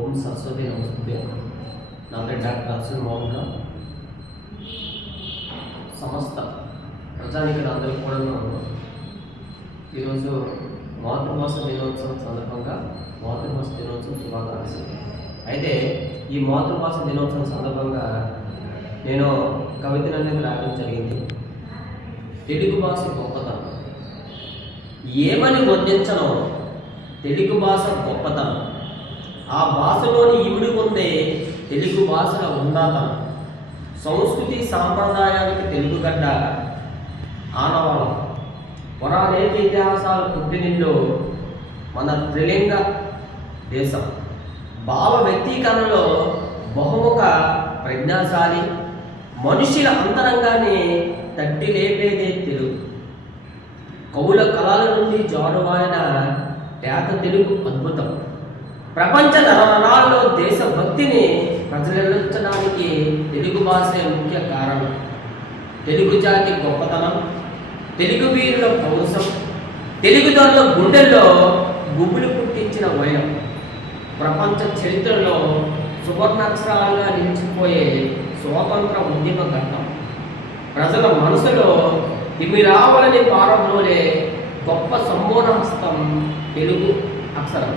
ఓం సరస్వతి నమస్తే. నా పేరు డాక్టర్ అర్జున్ మౌంట. సమస్త ప్రజానికులందరికీ కూడా ఈరోజు మాతృభాష దినోత్సవం సందర్భంగా మాతృభాష దినోత్సవం శుభాకాంక్షలు. అయితే ఈ మాతృభాష దినోత్సవం సందర్భంగా నేను కవితను అనేది రాయడం జరిగింది. తెలుగు భాష గొప్పతనం ఏమని వర్ణించను, తెలుగు భాష గొప్పతనం, ఆ భాషలోని ఇమిడి ఉందే తెలుగు భాషల ఉన్నతనం, సంస్కృతి సాంప్రదాయానికి తెలుగు గడ్డ ఆనవాళ్ళం, పురాణేక ఇతిహాసాలు పుట్టినిండు మన త్రిలింగ దేశం, భావ వ్యక్తీకరణలో బహుముఖ ప్రజ్ఞాశాలి, మనుషుల అంతరంగాన్ని తట్టి లేపేదే తెలుగు, కవుల కళల నుండి జారువారిన పేద తెలుగు అద్భుతం, ప్రపంచ నరాల్లో దేశభక్తిని ప్రజలించడానికి తెలుగు భాషే ముఖ్య కారణం, తెలుగు జాతి గొప్పతనం, తెలుగు వీరుల పౌరుషం, తెలుగుదారుల గుండెల్లో గుబులు పుట్టించిన వైనం, ప్రపంచ చరిత్రలో సువర్ణాక్షరాలుగా నిలిచిపోయే స్వాతంత్ర ఉద్యమ ఘట్టం, ప్రజల మనసులో తిమిరావలని పారంలోనే గొప్ప సంబోధహస్తం తెలుగు అక్షరం,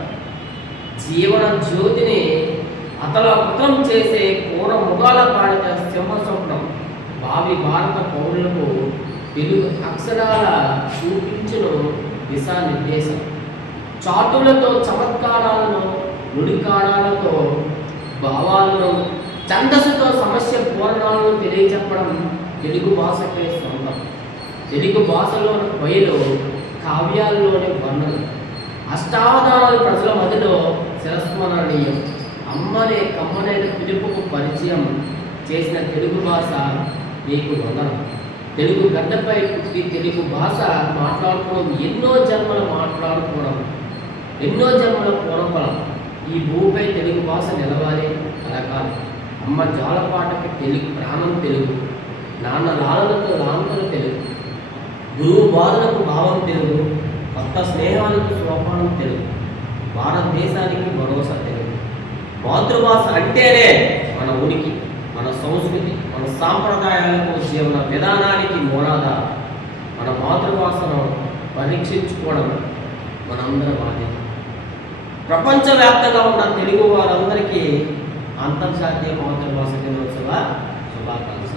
జీవన జ్యోతిని అతలపుతం చేసే కోర ముగాల పాడిన సింహస్వప్నం, భావి భారత పౌరులకు తెలుగు అక్షరాల చూపించును దిశానిర్దేశం, చాటులతో చమత్కారాలను, నుడికారాలతో భావాలను, ఛందస్సుతో సమస్య పూర్ణాలను తెలియచెప్పడం తెలుగు భాషకే సొంతం, తెలుగు భాషలోని బయలు కావ్యాల్లోని వర్ణన, అష్టావధానాలు ప్రజల మధ్యలో శిరస్మరణీయం, అమ్మనే కమ్మనైన పిలుపుకు పరిచయం చేసిన తెలుగు భాష నీకు వందనం. తెలుగు గడ్డపై పుట్టి తెలుగు భాష మాట్లాడుకోవడం ఎన్నో జన్మల మాట్లాడుకోవడం, ఎన్నో జన్మల పూర్వఫలం. ఈ భూమిపై తెలుగు భాష నిలవాలి కలకాలి. అమ్మ జాలపాటకి తెలుగు ప్రాణం తెలుగు, నాన్న లాలనకు లాంతలు తెలుగు, గురువు బాధలకు భావం తెలుగు, కొత్త స్నేహాలకు సోపానం తెలుగు, భారతదేశానికి భరోసా తెలుగు. మాతృభాష అంటేనే మన ఉనికి, మన సంస్కృతి, మన సాంప్రదాయాలకు, జీవన విధానానికి మూలాధారం. మన మాతృభాషను పరీక్షించుకోవడం మనందరి బాధ్యత. ప్రపంచవ్యాప్తంగా ఉన్న తెలుగు వారందరికీ అంతర్జాతీయ మాతృభాష దినోత్సవ శుభాకాంక్షలు.